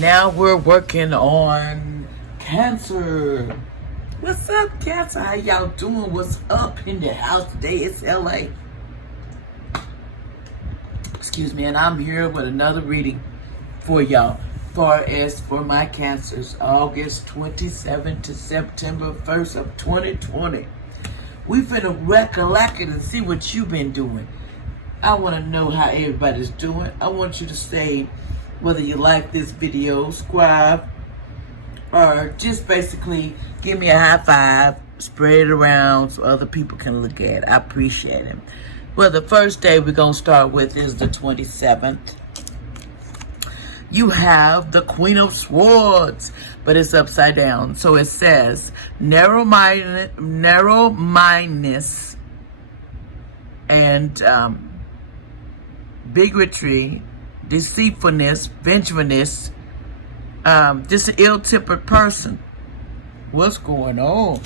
Now we're working on Cancer. What's up, Cancer? How y'all doing? What's up in the house today? It's LA. Excuse me, and I'm here with another reading for y'all. For my Cancers, August 27 to September 1st of 2020. We finna recollect it and see what you've been doing. I want to know how everybody's doing. I want you to say whether you like this video, subscribe, or just basically give me a high five, spread it around so other people can look at it. I appreciate it. Well, the first day we're going to start with is the 27th. You have the Queen of Swords, but it's upside down. So it says, narrow-mindedness and bigotry, deceitfulness, vengefulness, just an ill-tempered person. What's going on?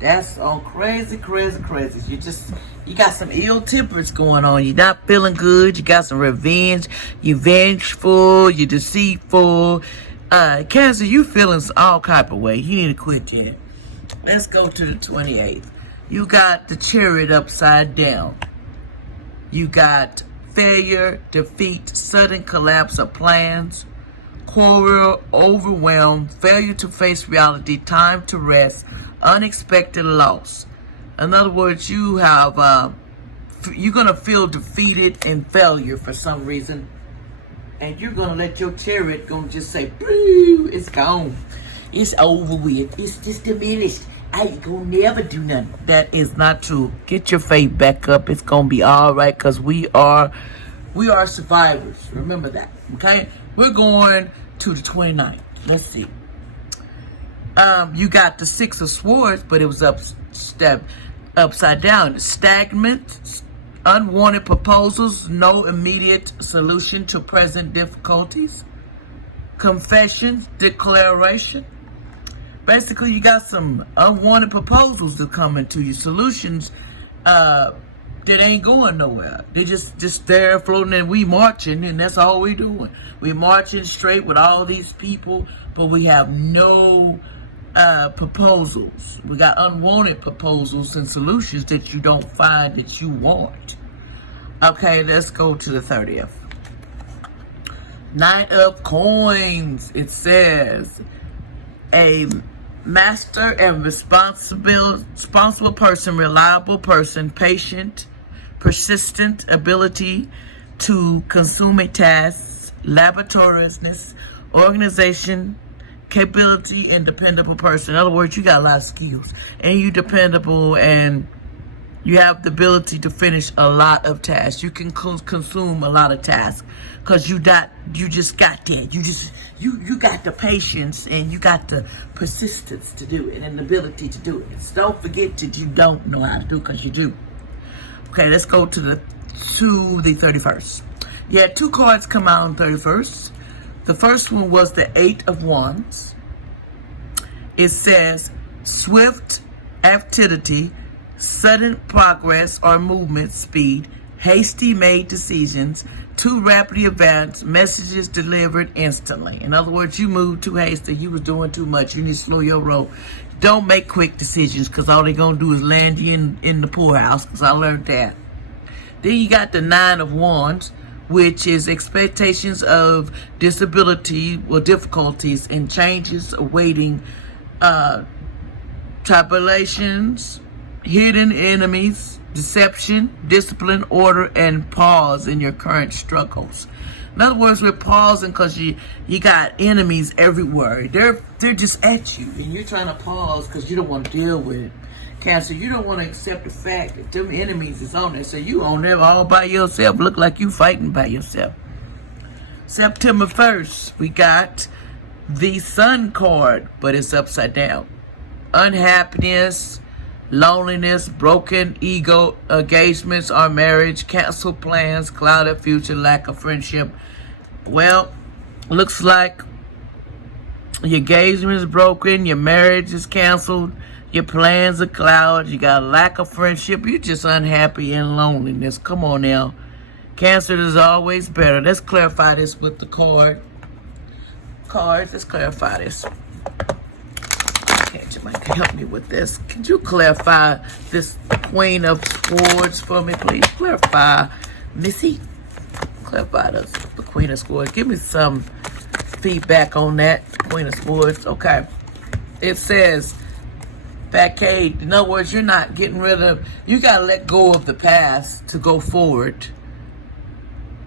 That's on crazy. You got some ill tempers going on. You're not feeling good. You got some revenge. You're vengeful. You're deceitful. Cancer, you feeling all type of way. You need to quit it. Let's go to the 28th. You got the Chariot upside down. You got failure, defeat, sudden collapse of plans, quarrel, overwhelm, failure to face reality, time to rest, unexpected loss. In other words, you have you're gonna feel defeated and failure for some reason, and you're gonna let your chariot gonna just say, "Boo! It's gone. It's over with. It's just diminished. I ain't gonna never do nothing." That is not true. Get your faith back up. It's gonna be all right, because we are survivors. Remember that. Okay, we're going to the 29th. Let's see. You got the Six of Swords, but it was upside down. Stagnant, unwanted proposals, no immediate solution to present difficulties. Confession, declaration. Basically, you got some unwanted proposals that come into you. Solutions that ain't going nowhere. They're just there floating, and we marching, and that's all we doing. We marching straight with all these people, but we have no proposals. We got unwanted proposals and solutions that you don't find that you want. Okay, let's go to the 30th. Knight of Coins. It says, a master and responsible person, reliable person, patient, persistent, ability to consume a task, laboriousness, organization, capability, and dependable person. In other words, you got a lot of skills, and you dependable, and you have the ability to finish a lot of tasks. You can consume a lot of tasks because you just got that. You got the patience, and you got the persistence to do it, and the ability to do it. So don't forget that you don't know how to do it, because you do. Okay, let's go to the 31st. Yeah, two cards come out on 31st. The first one was the Eight of Wands. It says, swift activity, sudden progress or movement speed, hasty made decisions, too rapidly advanced, messages delivered instantly. In other words, you moved too hasty. You was doing too much. You need to slow your roll. Don't make quick decisions, because all they're going to do is land you in the poorhouse, because I learned that. Then you got the Nine of Wands, which is expectations of disability or difficulties and changes awaiting, tribulations, hidden enemies, deception, discipline, order, and pause in your current struggles. In other words, we're pausing because you got enemies everywhere. They're just at you, and you're trying to pause because you don't want to deal with it. Cancer, you don't want to accept the fact that them enemies is on there. So you on there all by yourself. Look like you fighting by yourself. September 1st, we got the Sun card, but it's upside down. Unhappiness, loneliness, broken ego, engagements or marriage, canceled plans, clouded future, lack of friendship. Well, looks like your engagement is broken, your marriage is canceled, your plans are clouded, you got a lack of friendship, you're just unhappy and loneliness. Come on now. Cancer is always better. Let's clarify this with the card. cards. Let's clarify this. Okay, Jamaica, help me with this. Could you clarify this Queen of Swords for me, please? Clarify, Missy. Clarify the Queen of Swords. Give me some feedback on that, Queen of Swords. Okay. It says, Backade, in other words, you're not getting rid of, you got to let go of the past to go forward.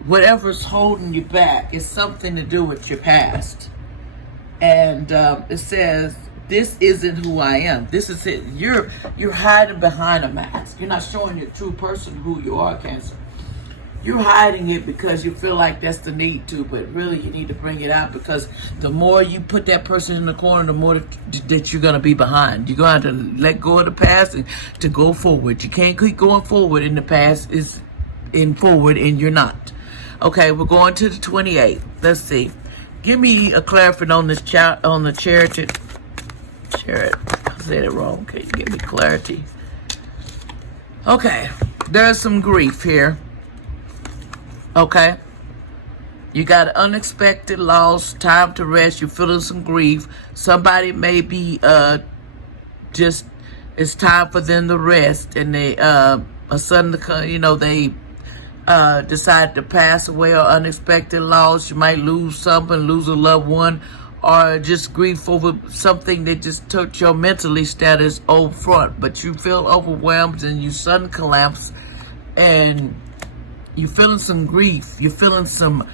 Whatever's holding you back is something to do with your past. And it says, this isn't who I am. This is it. You're hiding behind a mask. You're not showing your true person who you are, Cancer. You're hiding it because you feel like that's the need to, but really you need to bring it out, because the more you put that person in the corner, the more that you're going to be behind. You're going to have to let go of the past and to go forward. You can't keep going forward in the past is in forward and you're not. Okay, we're going to the 28th. Let's see. Give me a clarifying on this on the chariot. I said it wrong. Okay, give me clarity. Okay, there's some grief here. Okay, you got an unexpected loss, time to rest, you're feeling some grief. Somebody may be just, it's time for them to rest, and they a sudden, they decide to pass away, or unexpected loss. You might lose something, lose a loved one, or just grief over something that just took your mentally status over front. But you feel overwhelmed and you sudden collapse, and you're feeling some grief. You're feeling some,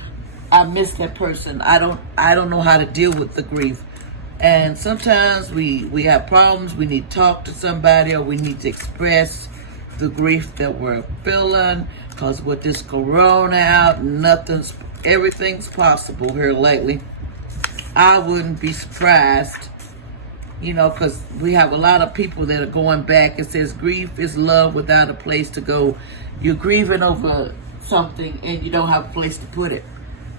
I miss that person. I don't know how to deal with the grief. And sometimes we have problems. We need to talk to somebody, or we need to express the grief that we're feeling. Because with this corona out, everything's possible here lately. I wouldn't be surprised, because we have a lot of people that are going back. It says grief is love without a place to go. You're grieving over something and you don't have a place to put it.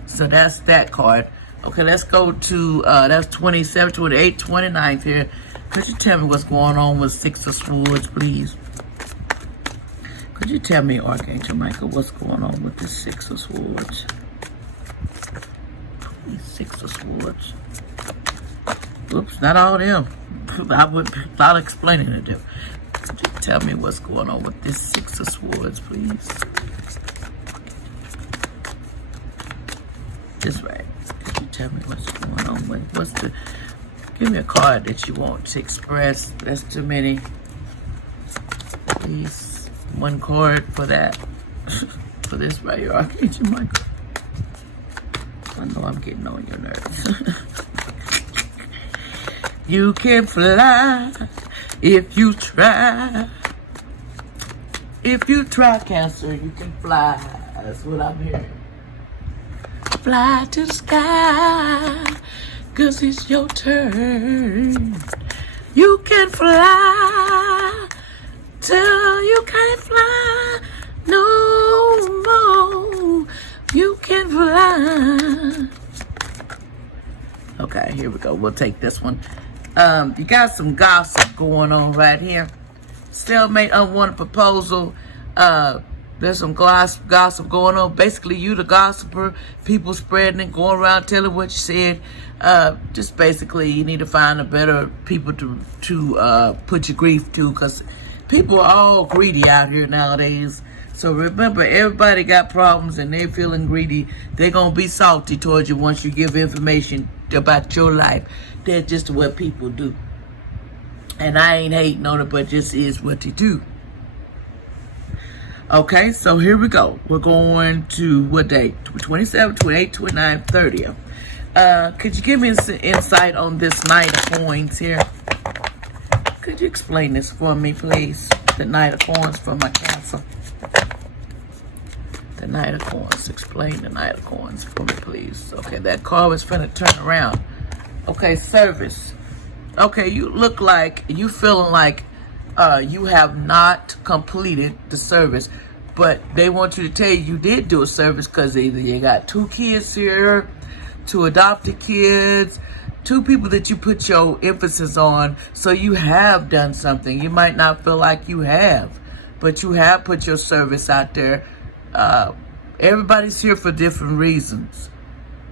So that's that card. Okay, let's go to, that's 27, 28, 29th here. Could you tell me what's going on with Six of Swords, please? Could you tell me, Archangel Michael, what's going on with this Six of Swords? Please, Six of Swords. Oops, not all of them. I would without explaining it to them. Could you tell me what's going on with this Six of Swords, please? This right. Could you tell me what's going on with give me a card that you want to express. That's too many. Please, one card for that. For this right here, Archangel Michael. I know I'm getting on your nerves. You can fly if you try. If you try, Cancer, you can fly. That's what I'm hearing. Fly to the sky, 'cause it's your turn. You can fly till you can't fly no more. You can fly. Okay, here we go. We'll take this one. You got some gossip going on right here. Stalemate, unwanted proposal. There's some gossip going on. Basically, you the gossiper. People spreading it, going around telling what you said. Just basically, you need to find a better people to put your grief to, because people are all greedy out here nowadays. So remember, everybody got problems and they're feeling greedy. They're going to be salty towards you once you give information about your life. That's just what people do. And I ain't hating on it, but just is what they do. Okay, so here we go. We're going to what date? 27, 28, 29, 30. Could you give me some insight on this Knight of Coins here? Could you explain this for me, please? The Knight of Coins for my Cancer. The Knight of Coins. Explain the Knight of Coins for me, please. Okay, that card is finna turn around. Okay, service. Okay, you look like, you feeling like you have not completed the service, but they want you to tell you did do a service, because either you got 2 kids here, 2 adopted kids, 2 people that you put your emphasis on, so you have done something. You might not feel like you have, but you have put your service out there. Everybody's here for different reasons.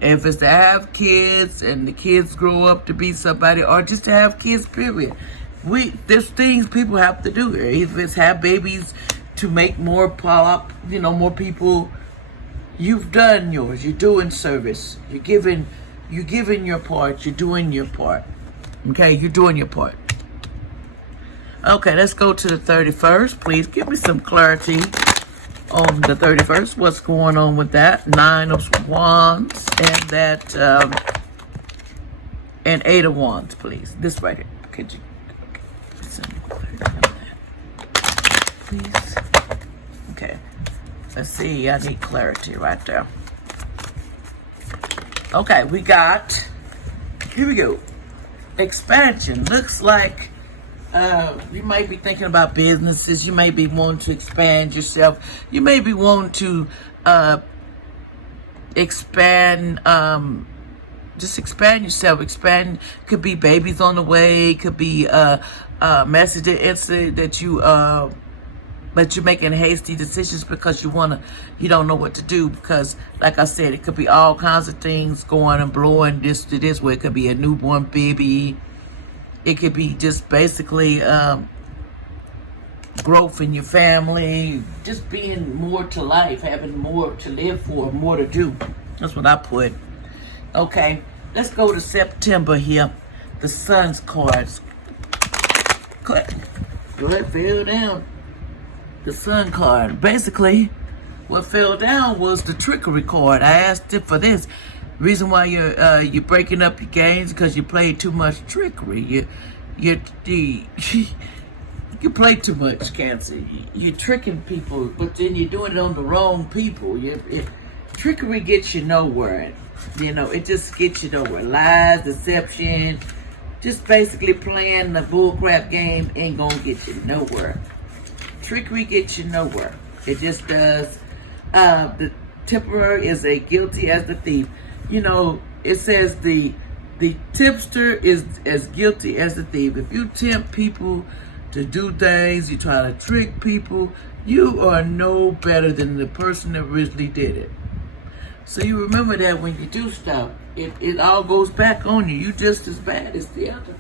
If it's to have kids and the kids grow up to be somebody, or just to have kids, period. There's things people have to do here. If it's have babies to make more pop, more people. You've done yours. You're doing service. You're giving your part. You're doing your part. Okay, you're doing your part. Okay, let's go to the 31st. Please give me some clarity on the 31st. What's going on with that? 9 of Wands and that and 8 of Wands, please. This right here. Could you some clarity on that, please? Okay. Let's see. I need clarity right there. Okay, we got. Here we go. Expansion. Looks like you might be thinking about businesses. You may be wanting to expand yourself. You may be wanting to expand, just expand yourself. Expand. Could be babies on the way. Could be message incident that but you're making hasty decisions because you don't know what to do, because like I said, it could be all kinds of things going and blowing this to this way. It could be a newborn baby. It could be just basically growth in your family, just being more to life, having more to live for, more to do. That's what I put. Okay, let's go to September here. The Sun's cards. Go ahead, fell down. The Sun card. Basically, what fell down was the trickery card. I asked it for this. Reason why you're breaking up your games because you played too much trickery. You play too much, Cancer. You're tricking people, but then you're doing it on the wrong people. Trickery gets you nowhere. It just gets you nowhere. Lies, deception, just basically playing the bullcrap game ain't gonna get you nowhere. Trickery gets you nowhere. It just does. The Temperer is a guilty as the thief. It says the tipster is as guilty as the thief. If you tempt people to do things, you try to trick people, you are no better than the person that originally did it. So you remember that when you do stuff, it all goes back on you. You just as bad as the other.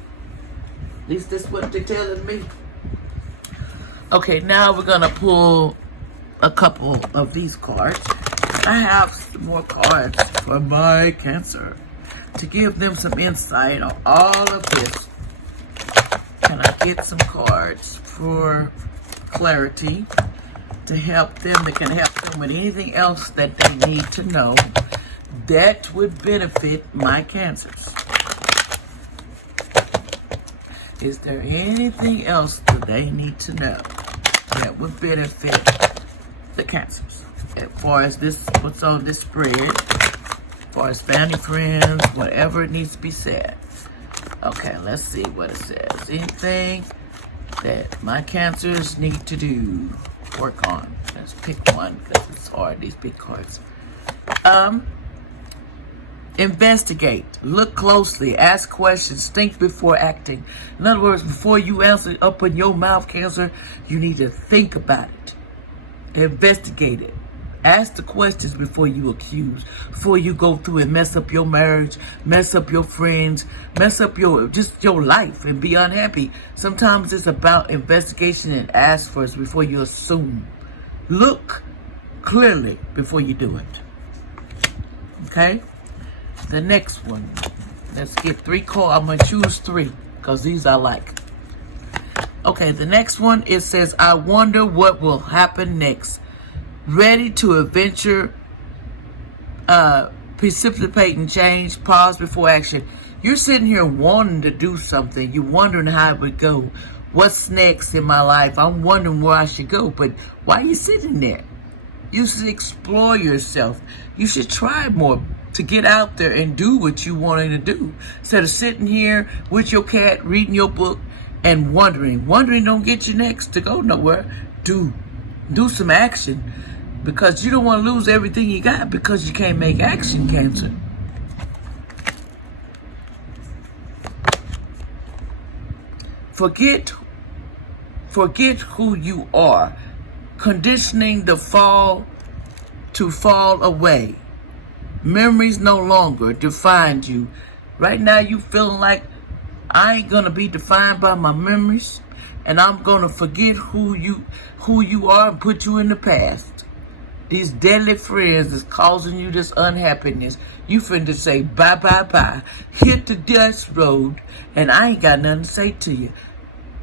At least that's what they're telling me. Okay, now we're going to pull a couple of these cards. I have some more cards for my Cancer to give them some insight on all of this. Can I get some cards for clarity to help them, that can help them with anything else that they need to know that would benefit my Cancers? Is there anything else that they need to know that would benefit the Cancers? As far as what's on this spread, as far as family, friends, whatever it needs to be said. Okay, let's see what it says. Anything that my Cancers need to do, work on. Let's pick one because it's hard, these big cards. Investigate, look closely, ask questions, think before acting. In other words, before you answer up in your mouth, Cancer, you need to think about it. Investigate it. Ask the questions before you accuse, before you go through and mess up your marriage, mess up your friends, mess up your life and be unhappy. Sometimes it's about investigation and ask first before you assume. Look clearly before you do it. Okay? The next one. Let's get 3 cards. I'm going to choose 3 because these I like. Okay, the next one, it says, I wonder what will happen next. Ready to adventure, precipitating change, pause before action. You're sitting here wanting to do something. You're wondering how it would go. What's next in my life? I'm wondering where I should go. But why are you sitting there? You should explore yourself. You should try more to get out there and do what you wanted to do. Instead of sitting here with your cat, reading your book, and wondering. Wondering don't get you next to go nowhere. Do some action. Because you don't want to lose everything you got because you can't make action, Cancer. Forget who you are. Conditioning the fall to fall away. Memories no longer define you. Right now you feeling like I ain't gonna be defined by my memories, and I'm gonna forget who you are and put you in the past. These deadly friends is causing you this unhappiness. You finna say bye bye bye. Hit the dust road, and I ain't got nothing to say to you.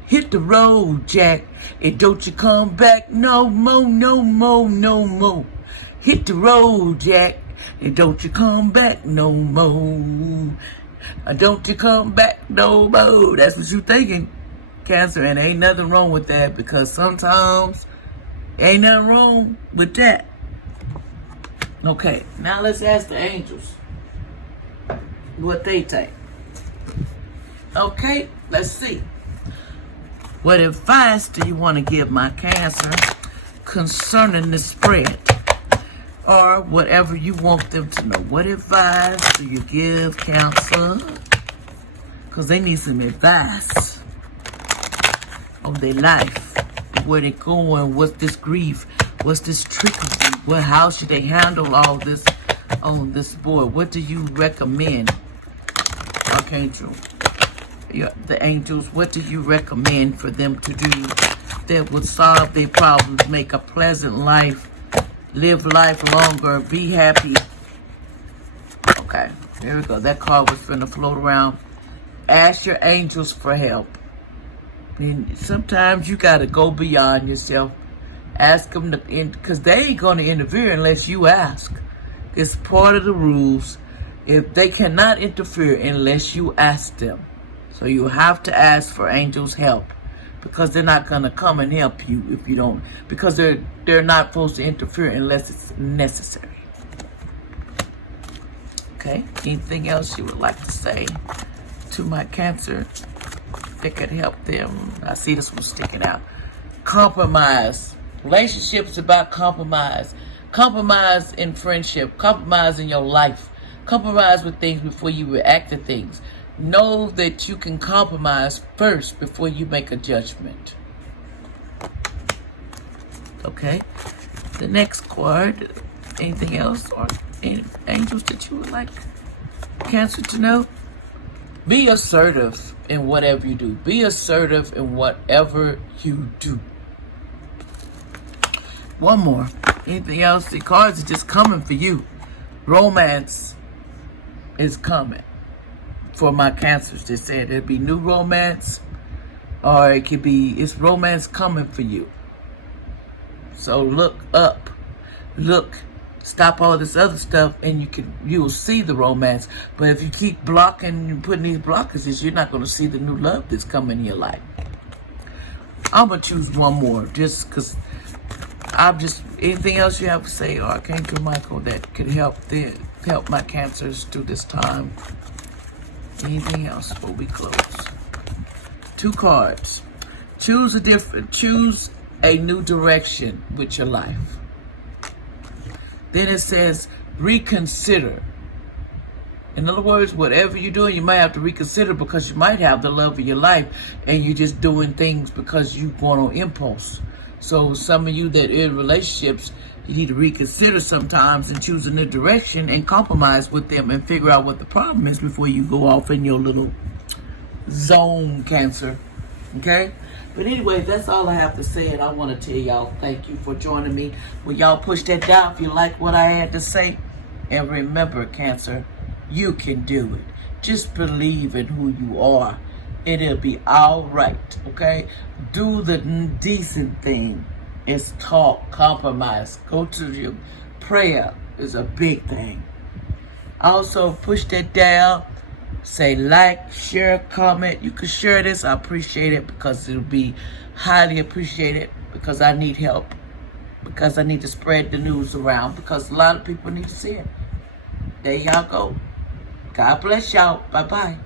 Hit the road, Jack, and don't you come back no more, no more, no more. Hit the road, Jack, and don't you come back no more. Don't you come back no more. That's what you thinking, Cancer, and ain't nothing wrong with that, because sometimes ain't nothing wrong with that. Okay, now let's ask the angels what they think. Okay, let's see. What advice do you want to give my Cancer concerning the spread? Or whatever you want them to know. What advice do you give Cancer? Because they need some advice on their life. Where they going, what's this grief, what's this trickery, how should they handle all this on this board? What do you recommend, Archangel? The angels, what do you recommend for them to do that would solve their problems, make a pleasant life, live life longer, be happy? Okay, there we go. That card was finna float around. Ask your angels for help. And sometimes you gotta go beyond yourself. Ask them to, because they ain't gonna interfere unless you ask. It's part of the rules. If they cannot interfere unless you ask them. So you have to ask for angels' help, because they're not gonna come and help you if you don't, because they're not supposed to interfere unless it's necessary. Okay, anything else you would like to say to my Cancer that could help them? I see this one sticking out. Compromise. Relationships about compromise. Compromise in friendship. Compromise in your life. Compromise with things before you react to things. Know that you can compromise first before you make a judgment. Okay. The next card. Anything else, or any angels that you would like Cancer to know? Be assertive in whatever you do. Be assertive in whatever you do. One more. Anything else? The cards are just coming for you. Romance is coming for my Cancers. They said it'd be new romance, or it could be, it's romance coming for you. So look up. Look. Stop all this other stuff, and you'll see the romance. But if you keep blocking and putting these blockages, you're not going to see the new love that's coming in your life. I'm going to choose one more, just because anything else you have to say, or Archangel Michael, that could help my Cancers through this time? Anything else before we close? 2 cards. Choose a new direction with your life. Then it says, reconsider. In other words, whatever you're doing, you might have to reconsider, because you might have the love of your life and you're just doing things because you want on impulse. So some of you that are in relationships, you need to reconsider sometimes and choose a new direction and compromise with them and figure out what the problem is before you go off in your little zone, Cancer. Okay? But anyway, that's all I have to say, and I want to tell y'all thank you for joining me. Will y'all push that down if you like what I had to say? And remember, Cancer, you can do it. Just believe in who you are, and it'll be all right, okay? Do the decent thing. It's talk, compromise. Go to your prayer is a big thing. Also, push that down. Say like, share, comment. You can share this. I appreciate it, because it'll be highly appreciated, because I need help, because I need to spread the news around, because a lot of people need to see it. There y'all go. God bless y'all. Bye-bye.